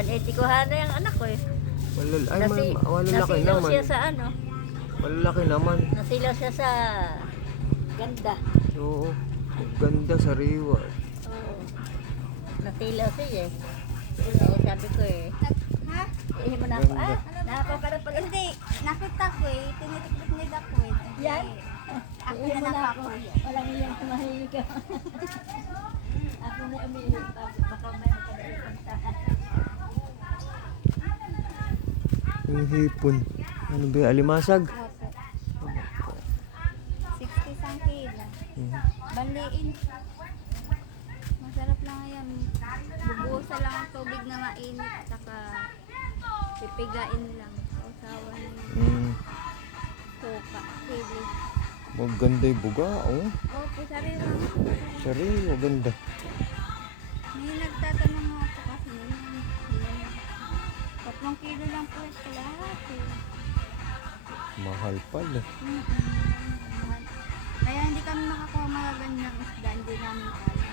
180 kuha na yung anak ko eh. Malalaki Nasilaw naman. siya sa ano. Malalaki naman. Nasilaw siya sa ganda. Oo. Ganda, sariwa. Oo. Nasilaw siya eh. Eh, sabi ko eh. Ha? Eh, mo na ako. Ganda. Nakaw ka na pala. Hindi, nakita ko eh. Tinitikit nila ko eh. Yan? Ako Eh, na mo na napa ako. ko. Walang iyang kumahilig ka. Ako na umiilig. Baka may makalimutan. Yung hipon. Ano ba yung alimasag? Opo. 60 sang kilo. Baliin. Masarap lang yan. Bubuhusan lang ang tubig na mainit. Saka pipigain lang. Sausawan ng suka. Sili. Maganda yung buga, oh. Opo, sariwa. Sariwa, ganda. May nagtatanong nga ako kasi yun. 3 kilo lang po at kalahati. Mahal pala. Kaya hindi kami makakuha mga ganyang isda. Hindi namin kaya.